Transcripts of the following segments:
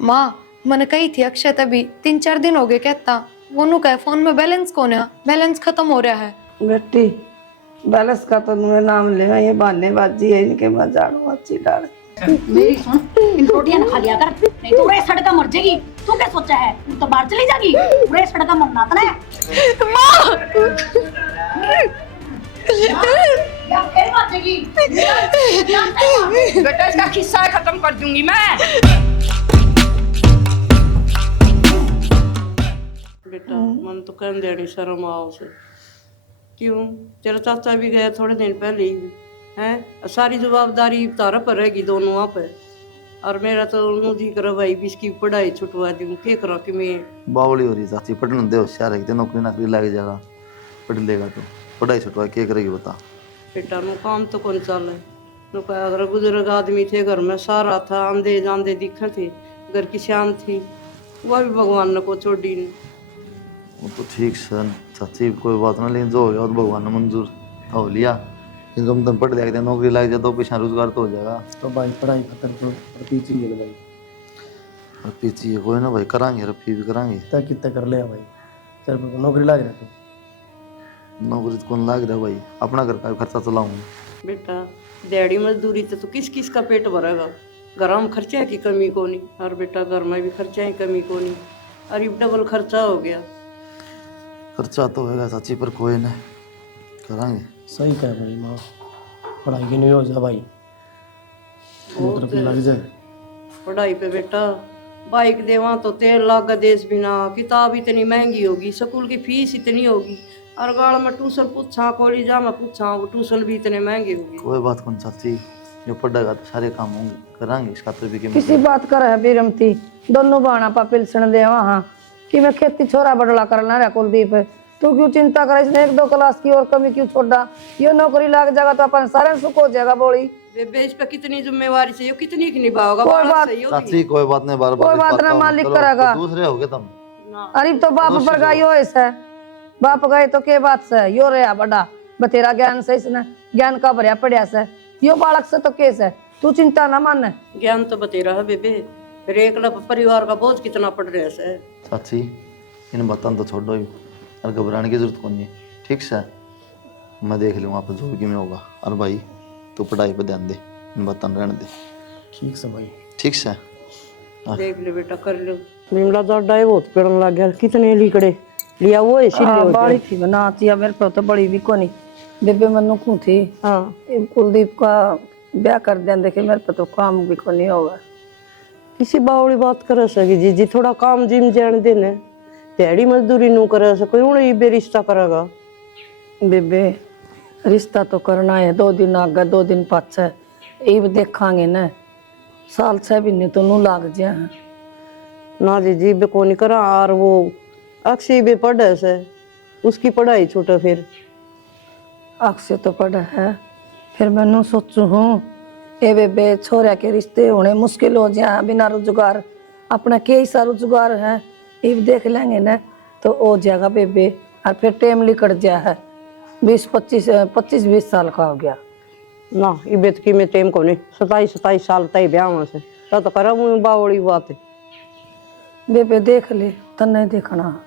माँ मैंने कही थी अक्षय तभी 3-4 दिन हो गए कहता वो नु कहे फोन में बैलेंस कौन है, बैलेंस खत्म हो रहा है। बेटी बैलेंस का तो तुम्हें नाम ले, ये बहानेबाजी है इनके, मैं झाड़ू अच्छी डाल। मेरी सुन, इन रोटियां ना खा लिया कर, नहीं तो पूरे सड़का मर जाएगी। तू क्या सोचा है, तू तो बाहर चली जाएगी, पूरे सड़का मरना था ना। या फिर मर जाएगी। बेटा इसका किस्सा खत्म कर दूंगी मैं। बेटा मन तो कहने देनी शर्म आओ से, क्यों तेरा चाचा भी गया थोड़े दिन पहले ही है, सारी जवाबदारी तारा पर रहेगी दोनों आप पे। और मेरा तो मुझी करो भाई भी इसकी पढ़ाई छुटवा दूँ, क्या करो कि मैं बावली हो रही चाची, पढ़ने दे होशियार है, नौकरी नाकरी लग जाएगा, पढ़ लेगा तो पढ़ाई छुटवा क्या करेगी बता। बेटा नु काम तो कौन चल है, नु अगर बुजुर्ग आदमी थे घर में, सारा था आंदे जांदे दिखे थे, घर की शान थी, वह भी भगवान ने को छोड़ी नहीं। वो तो ठीक सर चाची कोई बात ना, लेकिन जो हो गया तो भगवान ने मंजूर हो लिया, इनकम तुम पढ़ लिया नौकरी लग जाए तो पीछा रोजगार तो हो जाएगा। तो भाई पढ़ाई खत्म तो पीछे ही है भाई, और पीछे कोई ना भाई करांगे, रफी भी करांगे। तक कितना कर लिया भाई, तेरे को नौकरी लग रहा है, नौकरी तो कौन लाग रहा भाई, अपना घर का खर्चा चलाऊंगा। बेटा दिहाड़ी मजदूरी तो किस किस का पेट भरेगा, घर में खर्चा की कमी को नहीं, और बेटा घर में भी खर्चा की कमी को नहीं, और ये डबल खर्चा हो गया। खर्चा तो होगा चाची पर कोई ना करांगे। सही कह भाई माँ, पढ़ाई की नहीं हो जा भाई, तरफ लग जाए पढ़ाई पे बेटा बाइक देवा तो 13 लाख का देश बिना, किताब इतनी महंगी होगी, स्कूल की फीस इतनी होगी, और गाड़ में ट्यूशन पूछा, कॉलेज में पूछा, वो ट्यूशन भी इतने महंगे होगी। कोई बात कौन चाची, जो पढ़ेगा तो सारे काम होंगे, करांगे इसका तो भी किसी बात कर है बीरमती, दोनों बाणा पा पिलसन दे वहाँ कि मैं खेती छोरा बदला करना रहा कुलदीप, तू क्यों चिंता कर, इसने 1-2 क्लास की और कमी क्यों छोड़ा, ये नौकरी लग जाएगा तो अपन सारे सुख हो जाएगा। बोली बेबे इस पे कितनी जिम्मेवारी से, कितनी की निभाओगा, कोई बात चाची कोई बात नहीं, बार कोई बात ना, मालिक करेगा, दूसरे हो गए तुम। अरे तो बाप पर गई हो ऐसा, बाप गए तो के बात से यो रहा बड़ा बतेरा ज्ञान से, इसने ज्ञान का भरिया पड़िया से, यो बालक से तो केस है, तू चिंता ना मान। ज्ञान तो बतेरा है बेबे, फिर एक परिवार का बोझ कितना पड़ रहा है। चाची इन बातों तो छोड़ो ही, और घबराने की जरूरत कौन है, ठीक से मैं देख लूँगा आप जो भी में होगा। और भाई तू पढ़ाई पे ध्यान दे, इन बातों रहने दे, ठीक से भाई, ठीक से देख ले बेटा कर लो। बिमला तो डाय बहुत पेड़न लग गया, कितने लीकड़े लिया वो इसीलिए बड़ी थी बना आती मेरे पे तो बड़ी भी को नहीं, बेबे मनु को थी। हाँ कुलदीप का ब्याह कर दिया, देखे मेरे पे तो काम भी को नहीं होगा। किसी बावड़ी बात कर सके जी, थोड़ा काम जिम जान देने, दिहाड़ी मजदूरी नू कर सके, उन्हें ये रिश्ता करेगा। बेबे रिश्ता तो करना है, 2 दिन आगे 2 दिन पाछे ये देखांगे ना, साल 6 महीने तो नू लाग जा ना जी बे को नहीं करा। और वो अक्षय भी पढ़े से, उसकी पढ़ाई छूटे, फिर अक्षय तो पढ़ा है, फिर मैनू सोचू हूँ ए बेबे छोरा के रिश्ते होने मुश्किल हो जाए, बिना रोजगार अपना के हिस्सा रोजगार है, ये देख लेंगे ना तो हो जाएगा बेबे। और फिर टाइम निकट जाए है, 25-20 साल का हो गया ना, ये बेत की में टेम को नहीं, 27 साल तय ब्याह से तो करा बावड़ी बात है। बेबे देख ले, तो नहीं देखना,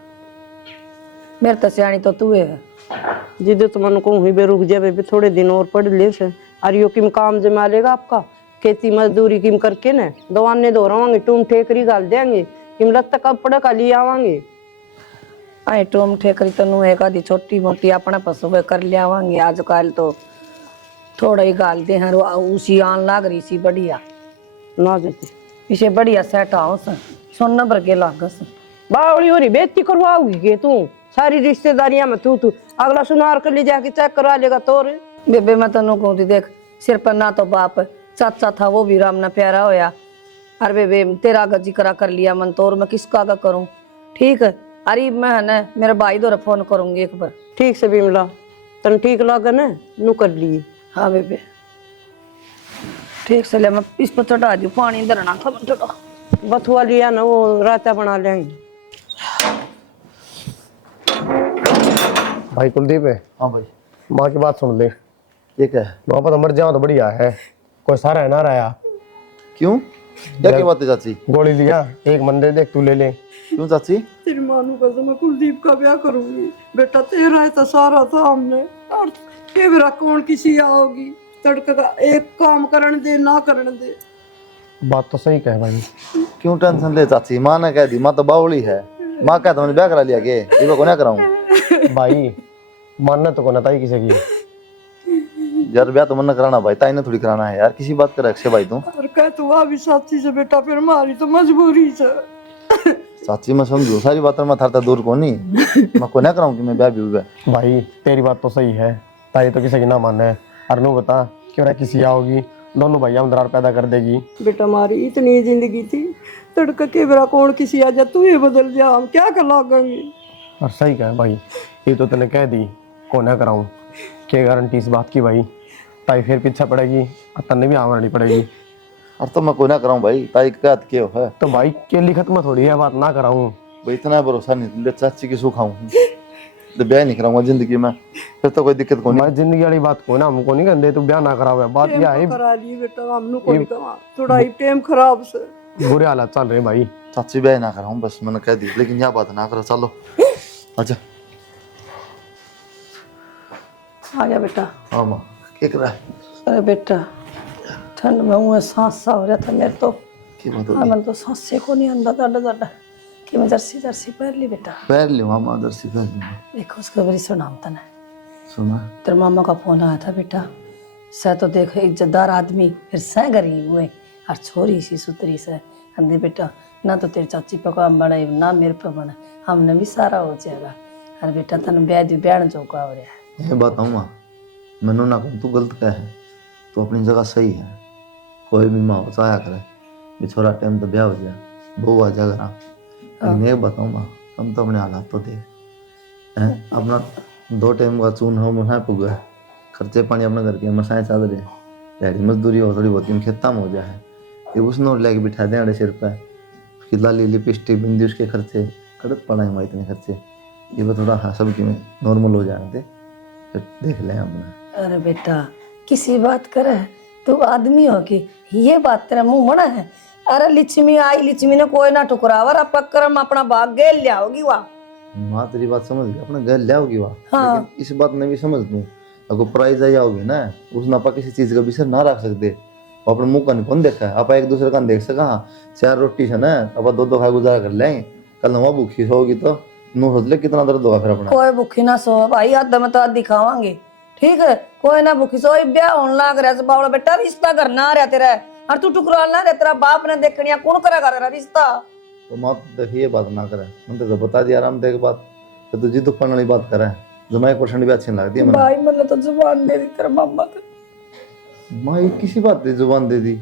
मेरे तो सियाणी तो तू है जिद तो मन को हुई बे रुक जाए बेबे, थोड़े दिन और पढ़ ले से, और यो किम काम जमा लेगा आपका, खेती मजदूरी किम करके न दवाने दोहरावांगे, टूम ठेकरी गाल देंगे, किम लगता कपड़ा का लिए आवांगे। आई टूम ठेकरी तो नू एक आधी छोटी मोटी अपना पशु कर ले आवांगे, आजकल तो थोड़ा ही गाल दे हैं, उसी आन लाग रही सी बढ़िया ना देते पीछे बढ़िया सेट आओ सोना भर के लागस बावड़ी हो रही, बेइज्जती करवाओगी के तू, सारी रिश्तेदारियां में तू अगला सुनार कर ले जाके चेक करा लेगा तोर। बेबे मैं तेन कहूँ थी देख, सिर पर ना तो बाप चाचा था, वो भी राम ना प्यारा होया, अरे बेबे तेरा गजी करा कर लिया मन तो, और मैं किसका का करूँ, ठीक है। अरे मैं ना मेरे भाई दो फोन करूंगी एक बार। ठीक से बिमला, तन ठीक लगे ना नू कर लिए। हाँ बेबे ठीक से ले, मैं इस पर चढ़ा दी पानी धरना था थोड़ा, बथुआ लिया ना वो रायता बना लेंगे। भाई कुलदीप है। हाँ भाई माँ की बात सुन ले, ये क्या है? वहाँ पर तो मर जाओ तो बढ़िया है, कोई सारा है ना रहा। क्यों? क्या बात है चाची? गोली लिया, एक मंदिर देख तू ले ले। क्यों चाची? तेरी मानू का मैं कुलदीप का ब्याह करूंगी बेटा, तेरा है तो सारा था हमने, और ये मेरा कौन किसी आओगी, तड़का का एक काम करने दे ना करने दे। बात तो सही कह भाई। क्यों टेंशन ले चाची? माँ ने कह दी, माँ तो बावली है। माँ कहता मैंने ब्याह करा लिया के ये को ना कराऊं। भाई मानना तो कोना ताई किसी की। यार ब्याह तो मन कराना भाई, ताई ने थोड़ी कराना है यार। किसी बात कर अक्षय भाई तू। और कह तू आ भी साथी से बेटा, फिर हमारी तो मजबूरी से। चाची मैं समझू सारी बात, मैं थारता दूर को नहीं, मैं को ना कराऊं कि मैं ब्याह भी हुआ। भाई तेरी बात तो सही है, ताई तो किसी की ना माने। अरनू बता क्यों ना किसी आओगी, दोनों भैया दरार पैदा कर देगी। बेटा हमारी इतनी जिंदगी थी, तड़का के बेरा कौन किसी आ जा, तू ही बदल जा, हम क्या कर लागेंगे। और सही कह भाई, ये तो तूने कह दी को ना कराऊं, क्या गारंटी इस बात की भाई? ताई फिर पीछा पड़ेगी और तन्ने भी आमरनी पड़ेगी। और तो मैं को ना कराऊं भाई, ताई का क्यों है तो भाई के लिखत में थोड़ी है बात ना कराऊं। भाई, इतना भरोसा नहीं ले चाची की सुखाऊं तो ब्याह नहीं कराऊंगा जिंदगी में, फिर तो कोई दिक्कत को नहीं। मैं जिंदगी वाली बात को ना हमको नहीं कहते, तू ब्याह ना करावे। बात यह है करा ली बेटा, हमनु को नहीं कहा, थोड़ा ही टाइम खराब से। बुरे हालात चल रहे भाई। चाची ब्याह ना कराऊं बस, मैंने कह दी, लेकिन यह बात ना करो। चलो अच्छा आ गया बेटा। हाँ माँ क्या कर रहा है? अरे बेटा ठंड में मुँह सांस सा हो रहा था मेरे तो। क्या बात हाँ होगी? मैंने तो सांस से को नहीं अंदा डाडा कि मैं जर्सी जर्सी पहन ली बेटा। पैर लियो मामा, दर्शी पैर लियो। देखो उसका बड़ी सुनाम था ना, सुना तेरे मामा का फोन आया था बेटा। सह तो देख इज्जतदार आदमी, फिर सह गरीब हुए और छोरी सी सुतरी से अंधे बेटा, ना तो तेरी चाची पे काम बने ना मेरे पे बने, हमने भी सारा हो जाएगा। अरे बेटा तन ब्याह दी ब्याह जो का हो रहा है। ये बात आऊँ मैनू ना कहूँ, तू गलत कह है, तो अपनी जगह सही है। कोई भी माँ चाया करे भी छोरा टाइम तो ब्याह हो जाए, बहू आ जा करा। लेकिन एक बताऊँ माँ, हम तो अपने हालात तो देख हैं, अपना 2 टाइम का चून हो मसाए पुग है, खर्चे पानी अपने घर के मसाए चल रहे, दिहाड़ी मजदूरी हो थोड़ी बहुत खेता में हो जाए, ये उसने लेके बिठा दें अड़े सिर पे, उसकी लाली लिपस्टिक बिंदी उसके खर्चे, कड़क पड़ा है इतने खर्चे। ये भी थोड़ा हाँ सब कि नॉर्मल हो जाए थे, फिर देख लें हमने। अरे बेटा किसी बात करे तू आदमी हो कि ये बात तेरा मुंह मना है। अरे लिच्छमी आई, लिच्छमी ने कोई ना ठुकरावर, अब पक्कर अपना भाग गेल लियाओगी वाह। माँ तेरी बात समझ गई, अपने घर ले आओगी वहाँ। हाँ। लेकिन इस बात में भी समझ दूँ, अगर प्राइज आई आओगी ना, उसने आप किसी चीज का विषय ना रख सकते। वो अपने मुंह का नहीं कौन देखा है, आप एक दूसरे का देख सका। हाँ 4 रोटी से ना अब 2 खा गुजारा कर लेंगे, कल नवा भूखी होगी तो नू सोच ले कितना दर्द होगा फिर अपना। कोई भूखी ना सो भाई, आधा में तो आधी खावांगे, ठीक है। कोई ना भूखी सो, ब्याह होने लग रहा है बावड़ा बेटा, रिश्ता करना आ रहा तेरा, और तू टुकरा ना रहा, तेरा बाप ने देखनिया कौन करेगा तेरा रिश्ता। तो माँ देखिए बात ना करे, मैंने तो बता दिया आराम देख बात, तो तुझी दुख पड़ने वाली बात करे जो मैं 1% भी अच्छी नहीं लगती है मैंने। भाई मैंने तो जुबान दे दी तेरे मामा को। माँ ये किसी बात की जुबान दे दी?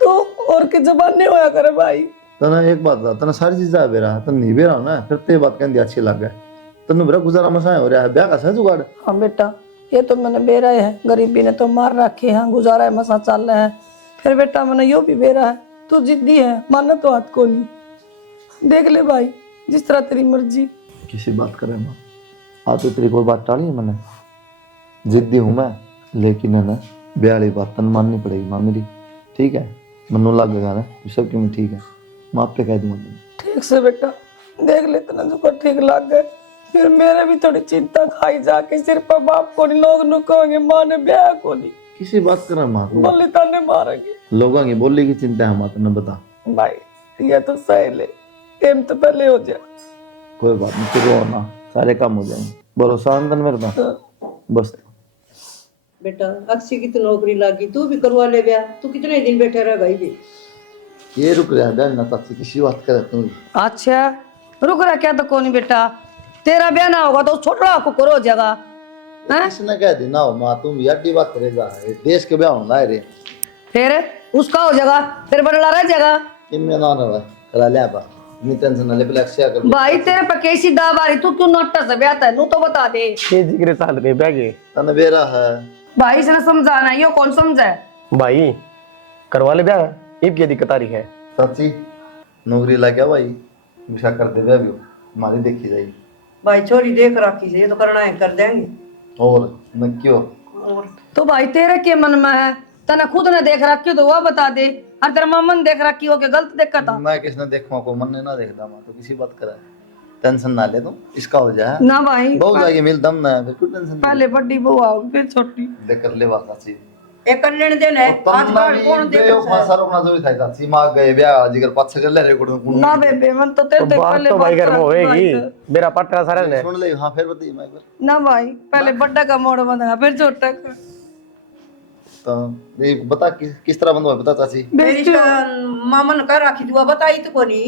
तो और की जुबान नहीं होया करे भाई। तना एक बात था, तना सारी चीज आवे रहा, तन नहीं बेरा ना, फिर ते बात कहती अच्छी लग गए, तनु मेरा गुजारा मसाए हो रहा है, ब्याह का सह जुगाड़। हाँ बेटा ये तो मैंने बेरा है, गरीबी ने तो मार रखे हैं, गुजारा है मसा चल रहा है। फिर बेटा मैंने यो भी बेरा है, तू जिद्दी है, मानना तो हाथ को नहीं। देख ले भाई जिस तरह तेरी मर्जी। किसी बात करे माँ, आज तो तेरी कोई बात टाली मैंने, जिद्दी हूँ मैं, लेकिन है ना ब्याह वाली बात तन माननी पड़ेगी माँ मेरी, ठीक है? मनु लगेगा ना सब क्यों ठीक है, मैं आप पे कह दूंगा। ठीक से बेटा देख ले तेना जो ठीक लग गए, फिर मेरे भी थोड़ी चिंता खाई जाके सिर पर बाप को नहीं, लोग नु कहेंगे माँ ने ब्याह को नहीं, किसी बात करे माँ तू, बोली ताने मारेंगे लोगों की बोली की चिंता है माँ, तुमने बता। भाई ये तो सही ले, टाइम तो पहले हो जाए। कोई बात नहीं, तू रो ना, सारे काम हो जाएंगे, भरोसा अंदर मेरे पास बस। बेटा अक्षय की तो नौकरी लगी, तू भी करवा ले ब्याह, तू कितने दिन बैठे रह गई जी। ये रुक रहा है ब्याह ना, चाची किसी बात करे तू। अच्छा रुक रहा क्या तो कौन बेटा, तेरा ब्याह ना होगा तो छोटा को करो जगह। किसने कह दी ना हो माँ, तुम भी अड्डी बात करेगा, देश के ब्याह होना है रे, फिर उसका हो जाएगा, फिर बदला रह जाएगा। किम्मे ना ना करा ले आप, इतनी टेंशन ना ले, पहले अक्षय कर। भाई तेरे पे कैसी दाव आ रही, तू क्यों नोटा से ब्याह है, नू तो बता दे। ये जिक्र साल के ब्याह के तन बेरा है भाई इसने समझाना, यो कौन समझा है। भाई करवा ले ब्याह, इब क्या दिक्कत आ रही है? चाची नौकरी ला क्या भाई, विशा कर दे ब्याह भी हमारी देखी जाएगी। भाई छोरी देख रखी से, ये तो करना है कर देंगे। और न क्यों तो भाई तेरे के मन में है, तना खुद ने देख रखी तो वो बता दे, और तेरा मामा ने देख रखी हो के गलत देखा था। मैं किसने देखवा को मन ने ना देखता, मैं तो किसी बात करा टेंशन ना ले, तुम इसका हो जाए ना भाई, बहुत जाके मिल दम ना है, फिर क्यों टेंशन पहले बड़ी बहू आओगी फिर छोटी। ले कर ले बात अच्छी एक कर लेने देने आज कल कौन देख फांसा रोकना जो था था सीमा गए ब्याह जिगर पाछे कर ले रिकॉर्ड ना बेबे मन तो तेरे बात पहले तो भाई बात घर में करा होएगी, भाई। मेरा पट्टा सारे ने। सुन ले, हां फिर बताइए मैं एक बार। ना भाई पहले बड़ा का मोड़ बंधा फिर छोटा का। तो ये बता किस तरह बंद हुआ बता चाची। मेरी मामन कर रखी दुआ बताई तो कोनी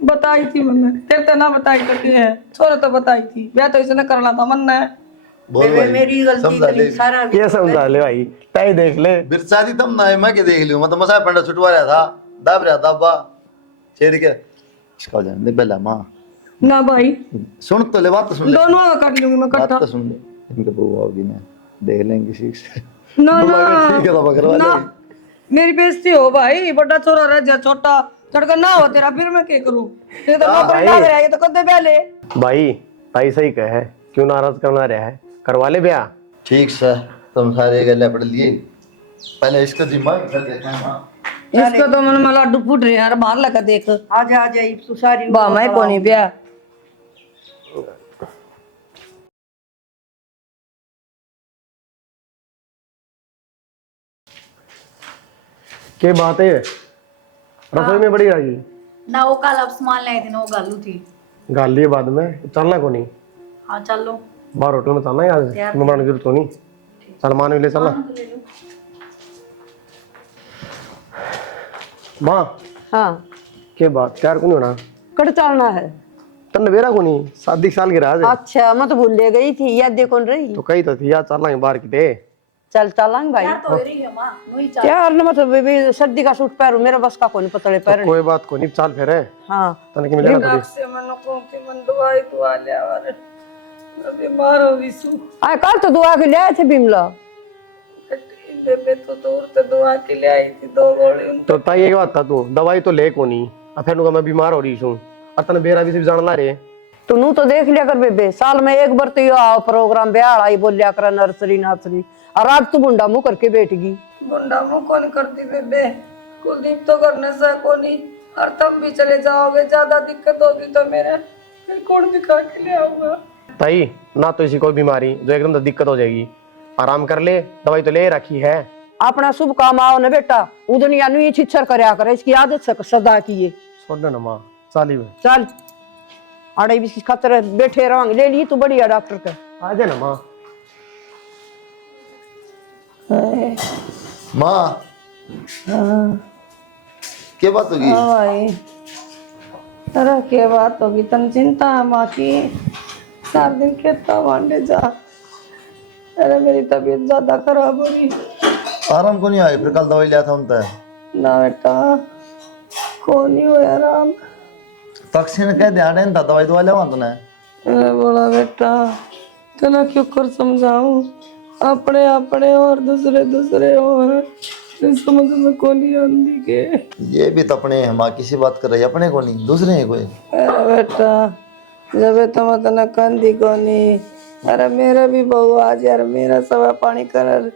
बताई थी मैंने, तेरे तो ना बताई तो के है, छोरे तो बताई थी, ब्याह तो इसने करना था मन ने। बोल भाई मेरी गलती समझा ले, इतनी सारा ये समझा ले भाई, ताई देख ले। बिरसादी तम ना है, मैं के देख लियो, मैं तो मसा पंडा छुटवा रहा था, दाब रहा था बा छेड़ के इसका हो जाने दे बेला मां। ना भाई सुन तो ले, बात तो सुन ले, दोनों का काट लूंगी मैं बात इकट्ठा। तो सुन ले, इनके बहू आओगी ना देख लेंगे किसी से। ना ठीक ना है तो करवा ना ले। मेरी बेइज्जती हो भाई, बड़ा छोरा रह जा छोटा चढ़कर ना हो तेरा, फिर मैं क्या करूं? ये तो नौकरी लग रहा है, ये तो कदे पहले। भाई ताई सही कहे, क्यों नाराज करना रहा है, करवा ले ब्याह। ठीक से तुम सारे गले पढ़ लिए, पहले इसका जिम्मा कर देते हैं मां। इसको तो मन में लाडू फूट रहे यार, बाहर लगा देख आ जा तू सारी बा मैं कोनी ब्याह। के बात है रसोई में बड़ी रही ना वो कल अब सामान लाए थे ना, वो गालू थी। गाल लिए बाद में चलना को नहीं, हाँ चल लो। बाहर होटल में चलना है यार, मैं बड़ा जरूरत नहीं, सलमान भी ले चलना। माँ हाँ के बात क्या को नहीं होना, कट चलना है। तन बेरा को नहीं, शादी साल की राज है। अच्छा मैं तो भूल गई थी, याद देखो रही। तो कही तो थी यार चलना बाहर किते। चल चलांग भाई यार तो हो रही है माँ, वही चल। यार ना मतलब बेबी सर्दी का सूट पहनूं, मेरे बस का कोई पतले तो पहन। कोई बात को नहीं, चाल फिर है हाँ तन के मिलेगा थोड़ी। से मन को के मन दुआई दुआ ले और मैं बीमार हो विसु। आ कल तो दुआ के ले आए थे बिमला, बेबे तो दूर से दुआ के ले आई थी 2 गोली। तो ताई एक बात था, तू दवाई तो ले को नहीं, अब फिर मैं बीमार हो रही हूँ, और तन बेरा भी सिर्फ जानना रे। तो नू तो देख लिया कर बेबे, साल में एक बार तो यो आओ प्रोग्राम ब्याह आई बोल लिया कर नर्सरी नर्सरी, और आज तू बुंडा मुंह करके बैठ गई। बुंडा मुंह कौन करती बेबे, कुलदीप तो करने से कोनी, और तुम भी चले जाओगे, ज्यादा दिक्कत होगी तो मेरे फिर कौन दिखा के ले आऊंगा। ताई ना तो इसी कोई बीमारी जो एकदम तो दिक्कत हो जाएगी, आराम कर ले, दवाई तो ले रखी है। अपना शुभ काम आओ ना बेटा, उ दुनिया नु ये छिछर करया करे, इसकी आदत से सदा की ये। छोड़ ना माँ, चाली में चल अड़े भी खतर बैठे रहोगे, ले ली तू बढ़िया डॉक्टर का। आ जा ना माँ। माँ क्या बात होगी? भाई अरे क्या बात होगी, तन चिंता है माँ की, 4 दिन खेता वांडे जा। अरे मेरी तबीयत ज्यादा खराब हो रही। आराम को नहीं आए, फिर कल दवाई लिया था उनका ना बेटा को नहीं हो आराम। तक्षण कह दे आड़े था दवाई दवा लेवा तूने। अरे बोला बेटा तना क्यों कर समझाऊं, अपने अपने और दूसरे दूसरे और समझ में को नहीं आंदी के। ये भी तो अपने हैं माँ, किसी बात कर रही है, अपने को नहीं दूसरे हैं कोई। अरे बेटा जब तुम तना कंदी को नहीं, अरे मेरा भी बहू आज यार मेरा सवा पानी कर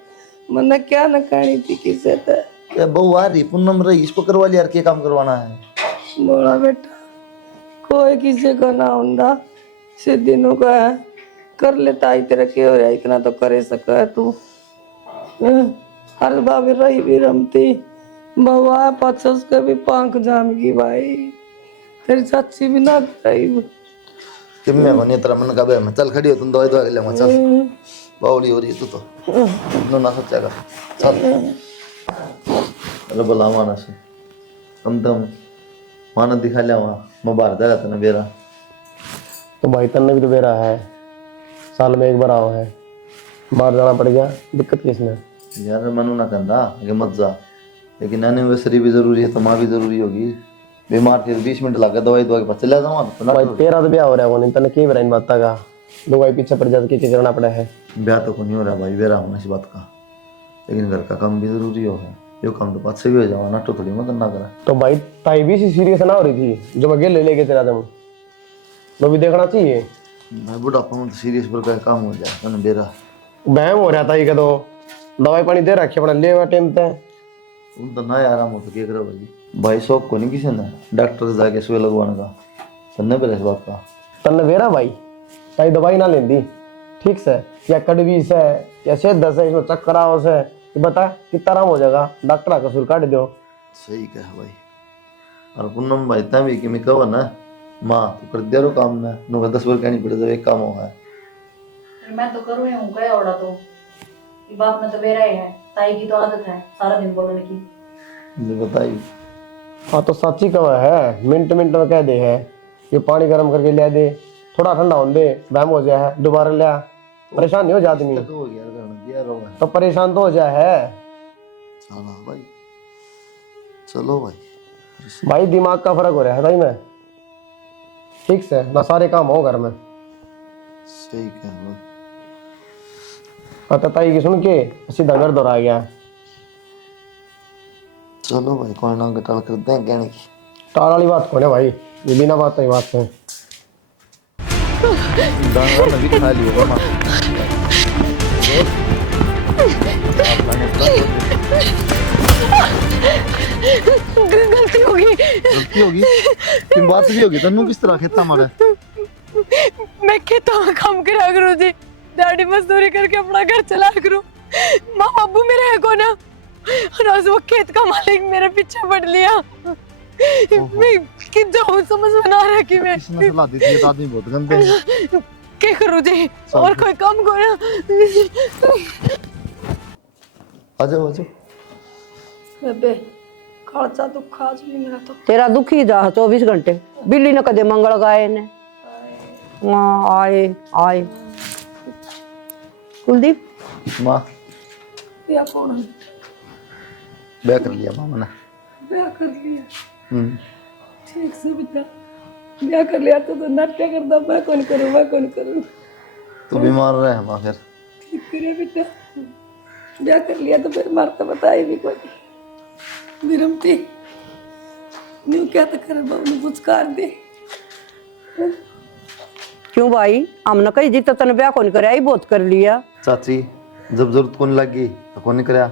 मन क्या न कहनी थी किसे ते। ये बहू आ रही पूनम रही, इसको करवा लिया यार, क्या काम करवाना है? बोला बेटा कोई किसी का ना हुंदा, सीधी नु का है कर लेता ही तेरा के हो रहा, इतना तो करे सका है तू। हर बाबी रही भी रमती बउआ पाछे उसके भी पांख जाम गई भाई, तेरी चाची भी ना रही। कि मैं बनी तेरा मन का बे, मैं चल खड़ी हो, तुम दवाई दवा के ले चल, बावली हो रही है तू तो इतना ना सोचेगा। चल अरे बोला माना से कम तो माना दिखा लिया वहाँ, मैं बाहर जा रहा था ना बेरा। तो भाई तन्ने भी तो बेरा है, साल में एक बार आओ है, बाहर जाना पड़ गया, दिक्कत किसने? यार मनु ना कहता कि मत जा, लेकिन एनिवर्सरी भी जरूरी है तो माँ भी जरूरी होगी, बीमार फिर 20 मिनट लगा दवाई दवा के पास चला जाऊँ तो ना। भाई तेरा तो ब्याह हो रहा है, वो नहीं तने की बेरा इन बात का, दवाई पीछे पड़ जाते क्या करना पड़ा है। ब्याह तो को नहीं हो रहा भाई, बेरा होना इस बात का, लेकिन घर का काम भी जरूरी हो है, यो काम तो पास से भी हो जाओ ना, तो थोड़ी मत ना करा। तो भाई ताई भी सीरियस ना हो रही थी जो मैं गेल लेके तेरा तुम तो भी देखना चाहिए भाई बुढ़ापा में तो सीरियस पर का काम हो जाए ना बेरा। बहम हो रहा था ये तो दवाई पानी दे रखी अपना ले टाइम पे। तुम तो ना आराम हो तो क्या करो भाई शौक को नहीं किसी ने डॉक्टर से जाके सुई लगवाने का सुनने पर इस बात का तन्ने वेरा भाई ताई दवाई ना लेंदी ठीक से या कड़वी से या सेहत दस है इसमें चक्कर आओ से कि बता कितना आराम हो जाएगा डॉक्टर का कसूर काट दो। सही कहा भाई। और पूनम भाई तभी कि मैं कहो ना माँ तो कर दे रो काम में नुका 10 बार कहनी पड़े जब एक काम होगा फिर मैं तो करूँ हूँ क्या ओड़ा तो ये बाप में तो मेरा ही है, ताई की तो आदत है सारा दिन बोलने की। मुझे बताई हाँ तो सच्ची कवा है मिनट मिनट में कह दे है ये पानी गर्म करके ले दे थोड़ा ठंडा होने दे वहम हो जाए दोबारा ले परेशान नहीं हो जाती नहीं हो गया करना दिया रोगा तो परेशान तो हो जाए है। चलो भाई चलो भाई भाई दिमाग का फर्क हो रहा है भाई मैं ठीक से ना सारे काम हो घर में। सही कहा भाई। हाँ ताई की सुन के सीधा घर दौड़ा गया। चलो भाई कोई ना गटाल करते हैं कहने की टाल वाली बात कौन है भाई ये बिना बात की बात है। दाना नबी खा लिया मामा गलती होगी गलती होगी कि बात भी होगी तन्नू किस तरह खेता मारा मैं खेतों में काम करा करूँ जी दाढ़ी मजदूरी करके अपना घर चला करूँ माँ बाबू मेरा है कौन और आज वो खेत का मालिक मेरे पीछे पड़ लिया मैं कि जाऊँ समझ में ना रहा कि मैं किसने सलाह दी थी ये तो आदमी बहुत गंदे हैं क्या करूँ जी और कोई काम करो आ जाओ बेबे खर्चा दुख आज भी मेरा तो तेरा दुख ही जा 24 घंटे बिल्ली ने कदे मंगल गाए ने हाँ आए आए कुलदीप माँ या कौन है ब्याह कर लिया मामा ने ब्याह कर लिया हम्म ठीक से बेटा ब्याह कर लिया तो नाट्य करता मैं कौन करूँ तू बीमार रहे माँ फिर ठीक करे बेटा ब्याह कर लिया तो फिर मारता बताई भी कोई विरमती न्यू क्या तो कर बाबू कुछ कर दे क्यों भाई हमने कही जी तो तने ब्याह कौन करे ही बहुत कर लिया। चाची जब जरूरत कौन लगी तो कौन कराया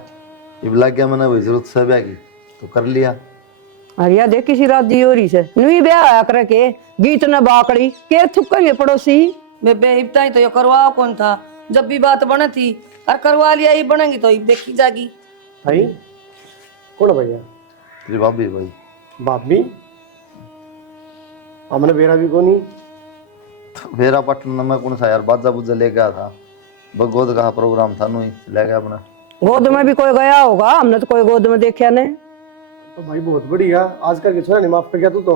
जब लग गया मैंने वही जरूरत से ब्याह की तो कर लिया। अरे देख किसी रात दी हो रही से न्यू ब्याह आया करे के गीत न बाकड़ी के थुकेंगे पड़ोसी बेबे इब्ता ही तो ये करवा कौन था जब भी बात बने थी और करवा लिया ही बनेगी तो देखी जागी। भाई कौन भैया तेरी भाभी भाई बाप भी हमने बेरा भी को नहीं मेरा पटना में कौन सा यार बाजा बुजा ले गया था भगवत का प्रोग्राम था नु ले गया अपना गोद में भी कोई गया होगा हमने तो कोई गोद में देखा नहीं। तो भाई बहुत बढ़िया आजकल के छोरा नहीं माफ कर गया तू तो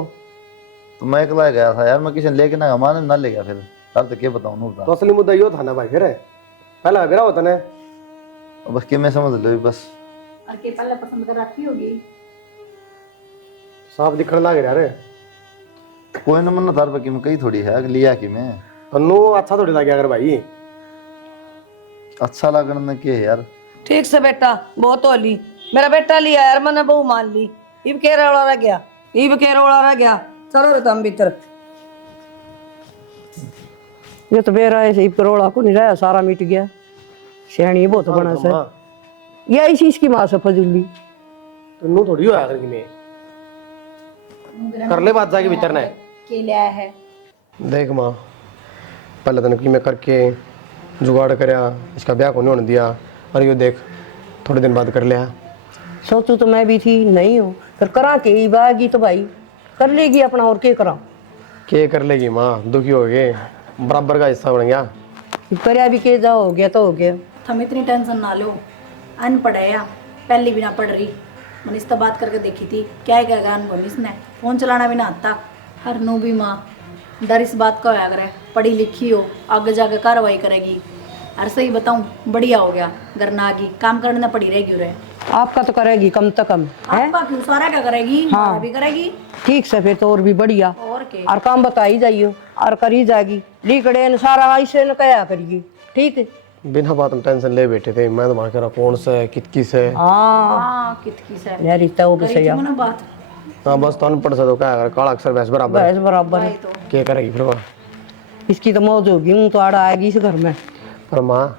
मैं अकेला गया था यार मैं किसी ने लेके ना हमारे ना ले गया फिर यार तो क्या बताऊं नूर तो असली मुद्दा यो था ना भाई फिर पहला बेरा होता ना बस के मैं समझ लो बस और के पहले पसंद कर रखी होगी साफ दिखने लग रहा रे कोई ना मन तार पर कि मैं कही थोड़ी है लिया कि मैं तन्नू अच्छा थोड़ी लगे अगर भाई अच्छा लगने के यार ठीक से बेटा बहुत होली मेरा बेटा लिया यार मैंने बहू मान ली इब के रोड़ा रह गया चलो रे तुम भीतर ये तो बेरा ऐसे ही करोड़ा को नहीं रहा सारा मिट गया श्रेणी बहुत बना से या इसी इसकी माँ से फजूली तन्नू थोड़ी हो आकर कि कर ले बात जाके भीतर ने के लिया है। देख माँ पहले तने की मैं करके जुगाड़ करया इसका ब्याह को नहीं होने दिया और यो देख थोड़े दिन बाद कर लिया। सोचू तो मैं भी थी नहीं हूँ फिर करा के ही बागी तो भाई कर लेगी अपना और क्या करा के कर लेगी माँ दुखी हो गए बराबर का हिस्सा बन गया करया भी के जा हो गया तो हो गया। तुम इतनी टेंशन ना लो अनपढ़ है या पहली भी ना पढ़ रही मैंने इससे बात करके देखी थी क्या करेगा अनपढ़ इसने फोन चलाना भी ना आता हर नू भी माँ डर इस बात का होया करे पढ़ी लिखी हो आगे जाके कार्रवाई करेगी और सही बताऊं बढ़िया हो गया घर ना आगी काम करने पड़ी रहेगी उरे आपका तो करेगी कम से कम है आपका क्यों सारा क्या करेगी हमारा भी करेगी ठीक से फिर तो और भी बढ़िया और के और काम बताई जाइयो और करी जाएगी लिखड़े न सारा ऐसे न कया करिए ठीक है बिना बात में टेंशन ले बैठे थे मैं तो वहां कह रहा कौन से कितकी से हाँ कितकी से यार रिश्ता वो भी करी सही थी है मैंने बात हाँ बस तो अनपढ़ से तो क्या अगर काला अक्षर वैसे बराबर बस बराबर है। क्या करेगी फिर वो इसकी तो मौज होगी हूँ तो आड़ा आएगी इस घर में पर माँ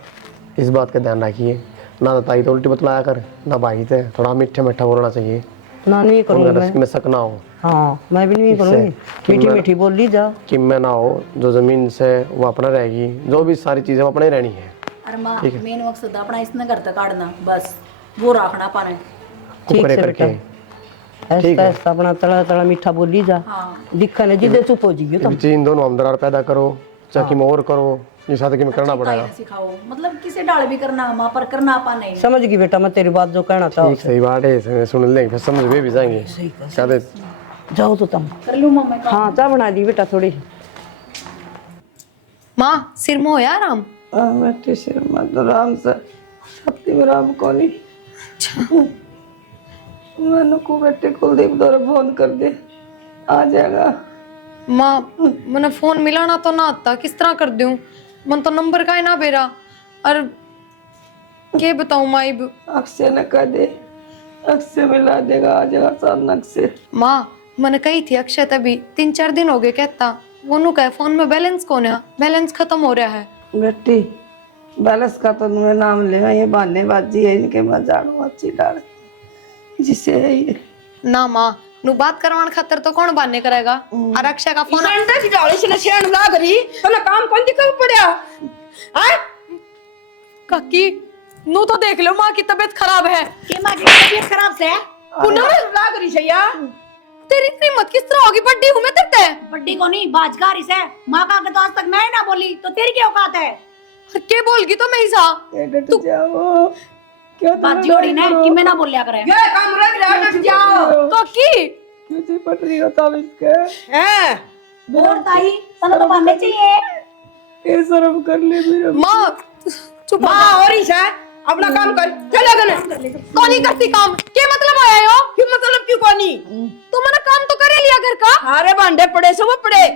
इस बात का ध्यान रखिए ना तो ताई तो उल्टी बतलाया कर, ना भाई थे थोड़ा मीठा मीठा बोलना चाहिए, ना नहीं उनका करूंगी रस मैं। में शक ना हो हाँ मैं भी नहीं इससे करूंगी, कि मीठी मैं- मीठी बोली जा। कि मैं ना हो, जो जमीन से वो अपना रहेगी, जो भी सारी चीजें वो अपने ही रहनी है। अरे माँ मेन मकसद अपना इसने घर तक काटना बस, वो रखना पाने। ठीक ऊपरे से करके बेटा, ठीक ऐसा है। ऐसा अपना तड़ा तड़ा मीठा बोली जा। हाँ दिखा ने जिदे चुप हो जाइए तुम। इन दोनों हम दरार पैदा करो, चाहे में और करो, ये साथ में करना अच्छी पड़ेगा। ताई ने सिखाओ, मतलब किसे डाल भी करना माँ पर करना आपा नहीं। समझ गई बेटा मैं तेरी बात जो कहना चाहूँ। ठीक सही बात है, इसे सुन लेंगे फिर समझ में भी जाएंगे। कहते जाओ तो तुम। कर लूँ माँ मैं काम। हाँ चाय बना दी बेटा थोड़ी। माँ सिर में होया आराम? बेटे सिर मत राम से शक्ति में राम को नहीं। मैंने को बेटे कुलदीप द्वारा फोन कर दे, आ जाएगा। माँ मैंने फोन मिलाना तो ना आता, किस तरह कर दूं? मन तो नंबर का ही ना बेरा। और के बताऊं माई? अक्षय ने कह दे, अक्षय मिला देगा, आ जाएगा अचानक से। माँ मैंने कही थी अक्षय तभी 3-4 दिन हो गए कहता, वो नु कहे फोन में बैलेंस कौन है, बैलेंस खत्म हो रहा है। बेटी बैलेंस का तो तुम्हें नाम ले, ये बहानेबाजी है इनके, मैं झाड़ू अच्छी डाल जिसे है ये। ना माँ नु बात करवाने खातर तो कौन बहाने करेगा? और अक्षय का फोन संडे की डाली से शेण लाग रही तने काम कौन दिखा पड़या है? काकी नु तो देख लो माँ की तबीयत खराब है। ये माँ की तबीयत खराब से है। पूनम लाग रही सैया तेरी इतनी हिम्मत किस तरह होगी? बड्डी हूँ मैं तेरे ते। बड्डी को नहीं बाजगारी से, माँ का तो आज तक मैं ना बोली तो तेरी क्या औकात है? के बोलगी तो मैं ही सा। डट जाओ, क्यों बात जोड़ी ने कि मैं ना बोलिया करे। ये काम रह गया डट जाओ काकी क्यों जी पट रही हो तब इसके? हैं और ताई तने तो मानने चाहिए। ये शर्म कर ले मेरे। माँ चुप मां हो रही है अपना काम कर चले गने कौन नहीं करती काम? क्या मतलब आया हो? क्यों मतलब क्यों कोनी तो मैंने काम तो कर ही लिया घर का, अरे भांडे पड़े से वो पड़े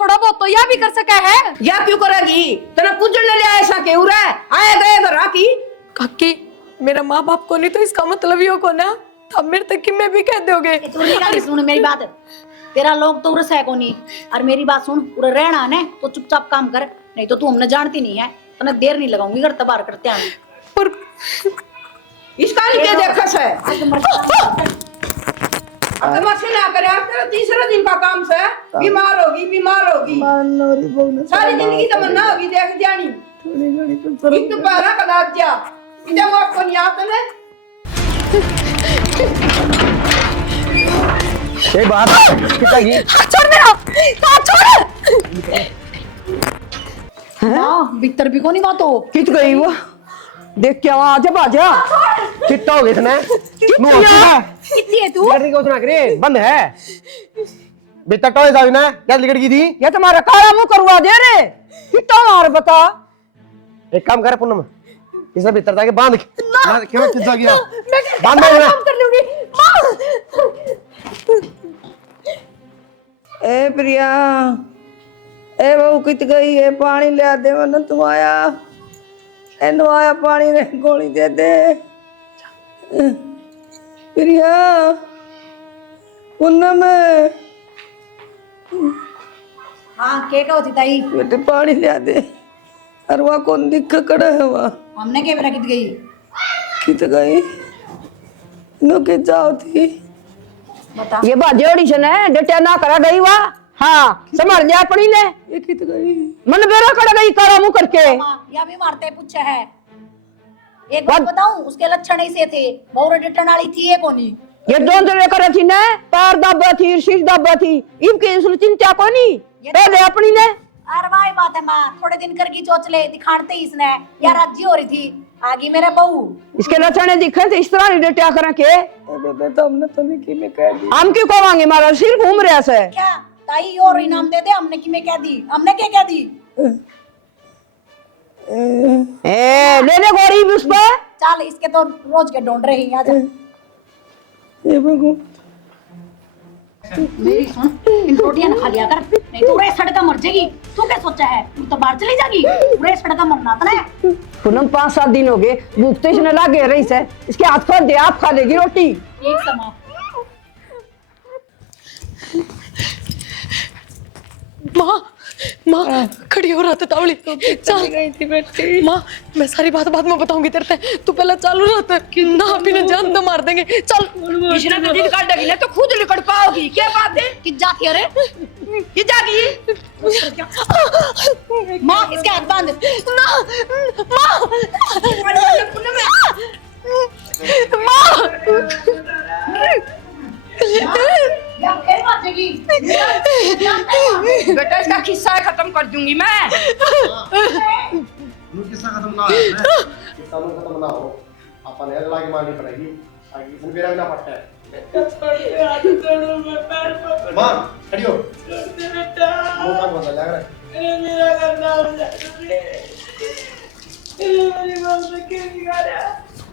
थोड़ा बहुत तो यह भी कर सका है। या क्यों करेगी तेरा पूजन ले लिया ऐसा के उरे आए गए घर आकी काकी मेरा माँ बाप को नहीं तो इसका मतलब यो को ना, तब मेरे तक कि मैं भी कह दोगे। चुरली का सुन मेरी बात, तेरा लोग तो उरस है को नहीं, और मेरी बात सुन, उरे रहना है तो चुपचाप काम कर, नहीं तो तू हमने जानती नहीं है, तने देर नहीं लगाऊंगी घर तबार करते हैं। और इसका क्या देखा है अगर मत ना करे तेरा तीसरा दिन का काम से बीमार होगी सारी जिंदगी तमन्ना होगी देख जानी एक तो बारह का दाद जा इधर वो आपको नहीं आता ना ये बात पिताजी छोड़ मेरा हाथ छोड़। हाँ भीतर भी को नहीं बात हो। कित गई वो? देख क्या वहां आजा बाजा। कितना हो गया इसने? मुंह होती है कितनी है तू? लड़की को सुना करे बंद है बेटा टॉय जावी ना क्या लिकड़ की थी। ये तुम्हारा काला मुंह करवा दे रे। कितना मार बता। एक काम करे पूनम, इसे भीतर जाके बांध के ना क्यों किस गया मैं बांध दे ना। काम कर लूंगी। ए प्रिया, ए बहू कित गई है? पानी ले दे, वरना तू आया एनु आया पानी ने गोली दे दे। प्रिया पूनम हाँ के का होती ताई? बेटे पानी ले दे। अरे वहाँ कौन दिख कड़ा है? वहाँ हमने के बेरा कित गई? कित गई? नो के जाओ थी। बता ये बात ऑडिशन है डटिया ना करा गई वा। हाँ संभाल लिया अपनी ने। ये कित गई? मन बेरा कर गई काला मुंह करके। माँ या भी मारते पूछा है। एक बात बताऊं, उसके लक्षण ऐसे थे, बहुत डटन वाली थी ये कोनी। ये दोनों लेकर थी ने पैर दबा थी शीश दबा थी इनकी इसने चिंता को नहीं पहले अपनी ने। अरे भाई बात है माँ, थोड़े दिन कर की चोच ले दिखाते ही इसने यार राज्य हो रही थी आगे मेरे बहू। इसके लक्षण दिखे थे इस तरह नहीं डटिया करा के। बेबे तो हमने तो नहीं की में कह दी। हम क्यों कहेंगे मारा सिर घूम रहा से। क्या ताई और इनाम दे दे, हमने की में कह दी? हमने क्या कह दी? ए ले ले गोरी भी उस पर। चल इसके तो रोज के ढूंढ रही हैं। आजा ये बहू मेरी सुन, इन रोटियां खा लिया कर, नहीं तो रे सड़का मर जाएगी। तू क्या सोचा है? तू तो बाहर चली जाएगी, रे सड़का मरना था ना। पूनम 5-7 दिन हो गए भूख तो इसने लागे रही से। इसके हाथ खोल दे आप खा लेगी रोटी। एक समा माँ माँ खड़ी रेडी हो रहा था तावली चल गई थी बेटी। माँ मैं सारी बात बाद में बताऊंगी तेरे से, तू पहले चालू रहता ना पीने जान तो मार देंगे चल। इसने तो दिन काट देगी ना तो खुद निकल पाओगी। क्या बात है कि जाती अरे कि जागी माँ इसके हाथ बांध ना माँ माँ या फिर बाजेगी बेटा इसका किस्सा खत्म कर दूंगी मैं। किस्सा खत्म ना है किस्सा खत्म ना हो अपन है लागी मारनी पड़ेगी आगे इसमें मेरा भी ना पड़ता है। मां खड़ी हो बेटा वो काम होता लग रहा है मेरा करना हो जाए मेरी मां से क्या बिगाड़ा है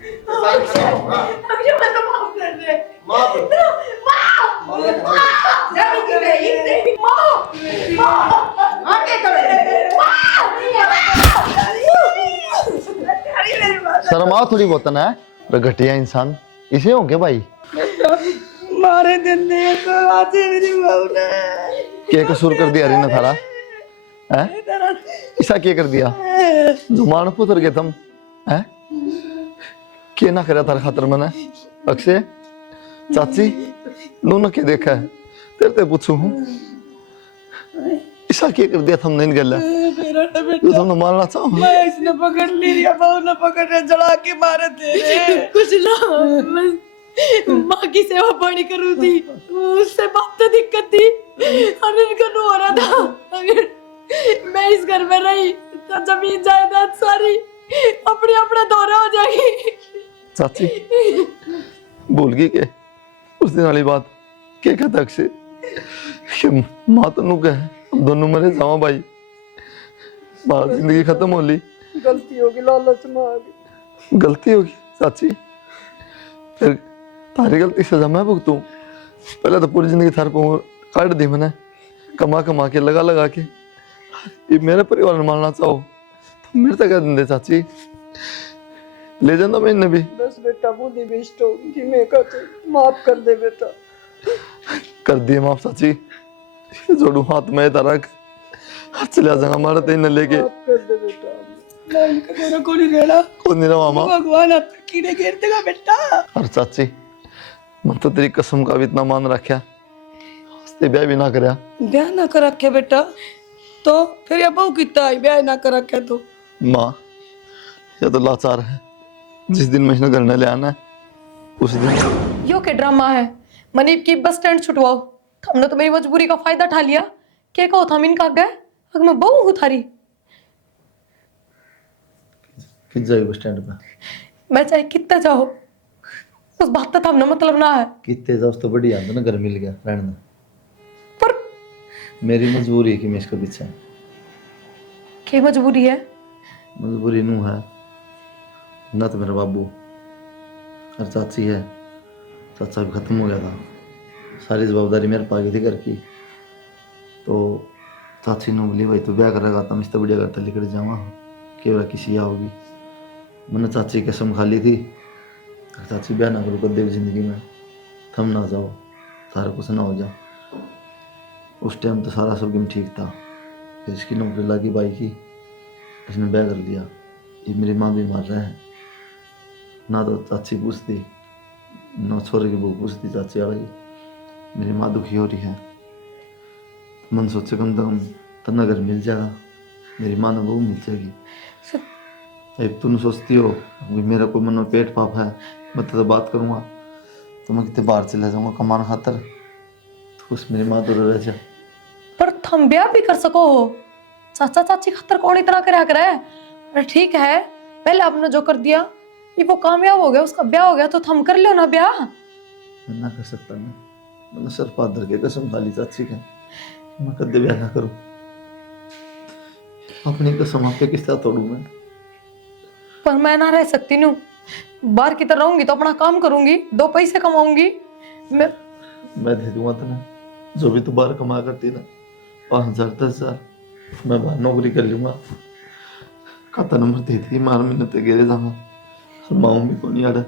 अब ये मैं तो माफ कर दे माफ मां जब की नहीं मां आगे करो शर्म आओ थोड़ी बहुत ना है घटिया इंसान इसे हो क्या भाई? मारे दिन दे तो आज मेरी बहू ने क्या कसूर कर दिया रीना थारा हैं? ऐसा क्या कर दिया जुमान पुत्र के तुम हैं? क्या ना करा थारा खातर मैंने अक्षय चाची दोनों के देखा है तेरे ते पूछू हूँ ऐसा क्या कर दिया तुमने इन गल्ला जो तुमने मारना चाहो मैं इसने पकड़ ली रिया बहू ने पकड़ के जला के मारे थे कुछ ना बस माँ की सेवा पानी करूँ थी उससे बात तो दिक्कत थी और इनका नो हो रहा था। अगर मैं इस घर में रही तो जमीन जायदाद सारी अपने अपने दौरा हो जाएगी। चाची भूल गई के उस दिन वाली बात क्या कहता अक्षय कि माँ तो नु कहे हम दोनों मरे जाओ भाई बात जिंदगी खत्म हो ली गलती होगी लालच में आ गई गलती होगी चाची फिर तारी गलती सजा मैं भुगतूं पहले तो पूरी जिंदगी थार पर काट दी मैंने कमा कमा के लगा के ये मेरे परिवार में मारना चाहो तो मेरे तक कह दे चाची ले जाना मैं इन्हें भी बस बेटा बुद्धि बेस्ट होगी मैं कहते माफ कर दे बेटा कर दिए माफ चाची जोड़ू हाथ में तरक चला जाऊंगा मारा तेन लेके माफ कर दे बेटा मैं इनका तेरा को नहीं रहना कौन नहीं रहा मामा भगवान आप कीड़े घेर देगा बेटा। और चाची मैं तो तेरी कसम का भी इतना मान रखा हस्ते ब्याह भी ना करया ब्याह ना कर रखे बेटा तो फिर ये बहू कितना है ब्याह ना कर रखे तो माँ यह तो लाचार है जिस दिन मैं इसने घर न ले आना है उस दिन यो के ड्रामा है मनीप की बस स्टैंड छुटवाओ हमने तो मेरी मजबूरी का फायदा उठा लिया क्या कहो था इनका गए अगर मैं बहू हूँ थारी किस जाएगी बस स्टैंड पे मैं चाहे कितना चाहो उस बात का हमने मतलब ना है कितने जा उस तो बढ़िया था ना घर मिल गया रहने पर मेरी मजबूरी है कि मैं इसके पीछे क्या मजबूरी है मजबूरी नू है ना तो मेरा बाबू और चाची है चाचा भी खत्म हो गया था सारी जवाबदारी मेरे पा गई थी घर की तो चाची ने बोली भाई तू ब्याह करेगा तो मैं इससे बढ़िया करता लेकर जाऊँगा केवल किसी आओगी मैंने चाची की कसम खा ली थी चाची ब्याह ना करो कदे भी जिंदगी में थम ना जाओ सारा कुछ ना हो जा उस टाइम तो सारा सब गेम ठीक था फिर इसकी नौकरी लगी भाई की इसने ब्याह कर लिया ये मेरी माँ भी मार रहे हैं ना तो चाची पूछती ना छोरे की बहू पूछती चाची वाली मेरी माँ दुखी हो रही है मन सोचे कम से कम तना घर मिल जाएगा मेरी माँ ने बहू मिल जाएगी अब तुम सोचती हो कि मेरा कोई मन में पेट पाप है मैं तो बात करूँगा तो मैं कितने बाहर चला जाऊँगा कमाने खातर तो उस मेरी माँ तो रह जा पर थम ब्याह भी कर सको हो चाचा चाची खातर कौन इतना करा करे अरे ठीक है पहले आपने जो कर दिया ये वो कामयाब हो गया उसका ब्याह हो गया तो थम कर लो ना ब्याह मैं ना कर सकता ना मैंने सर पादर के कसम खा ली चाची का मैं कदे ब्याह ना करूँ अपनी कसम आपके किस तरह तोड़ू मैं पर मैं ना रह सकती नू बाहर की तरह रहूंगी तो अपना काम करूंगी 2 पैसे कमाऊंगी मैं दे दूंगा तुम्हें जो भी तू बाहर कमा करती ना 5,000 10,000 मैं बाहर नौकरी कर लूंगा खाता नंबर दे दी मार मैंने ते गिरे जाऊंगा माँ भी को नहीं आ रहा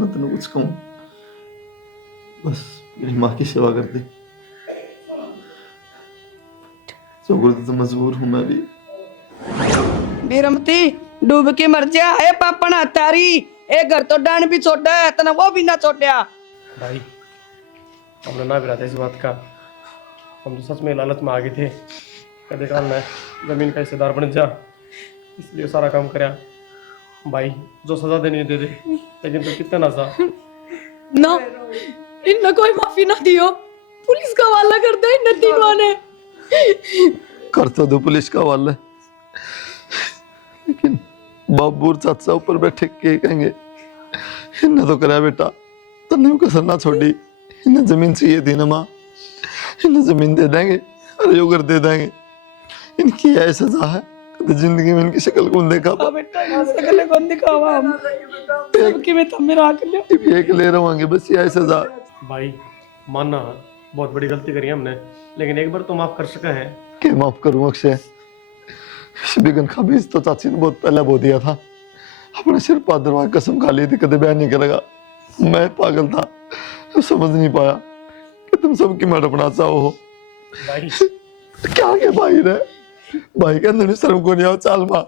मैं तेन कुछ कहूँ बस मेरी माँ की सेवा कर दे जो तो मजबूर हूँ मैं भी मीरमती डूब के मर जा है पापना तारी ए घर तो डान भी छोड़ा है तना वो भी ना छोड़ा। भाई हमने ना भी इस बात का, हम तो सच में लालच में आ गए थे कदे काल में जमीन का हिस्सेदार बन जा, इसलिए सारा काम करया। भाई जो सजा देनी है दे दे, लेकिन तो कितना ना सा ना इनने कोई माफी ना दियो, पुलिस का हवाला कर दे इन तीनों ने। कर तो दो पुलिस का हवाला, लेकिन बाबूर चाचा ऊपर बैठे के कहेंगे इन्हें तो कराया बेटा, तन्ने कसर ना छोड़ी, इन्हें जमीन चाहिए थी ना माँ, इन्हें जमीन दे देंगे और यो घर दे देंगे। इनकी ऐसा सजा है कभी जिंदगी में इनकी शक्ल कौन देखा। बेटा सकले कौन दिखावा हम सबकी में तुम मेरा आके लियो एक ले रहोगे बस ये सजा। भाई मानना बहुत बड़ी गलती करी हमने, लेकिन एक बार तो माफ कर सके हैं। क्या माफ करूं अक्षय, बिगन का बीज तो चाची ने बहुत पहले बो दिया था, अपने सिर पर दरवाजे कसम खा ली थी कदे बयान नहीं करेगा। मैं पागल था, समझ नहीं पाया कि तुम सबकी मर अपना चाहो हो। भाई क्या के भाई रे, भाई के अंदर शर्म को नहीं आओ चाल माँ।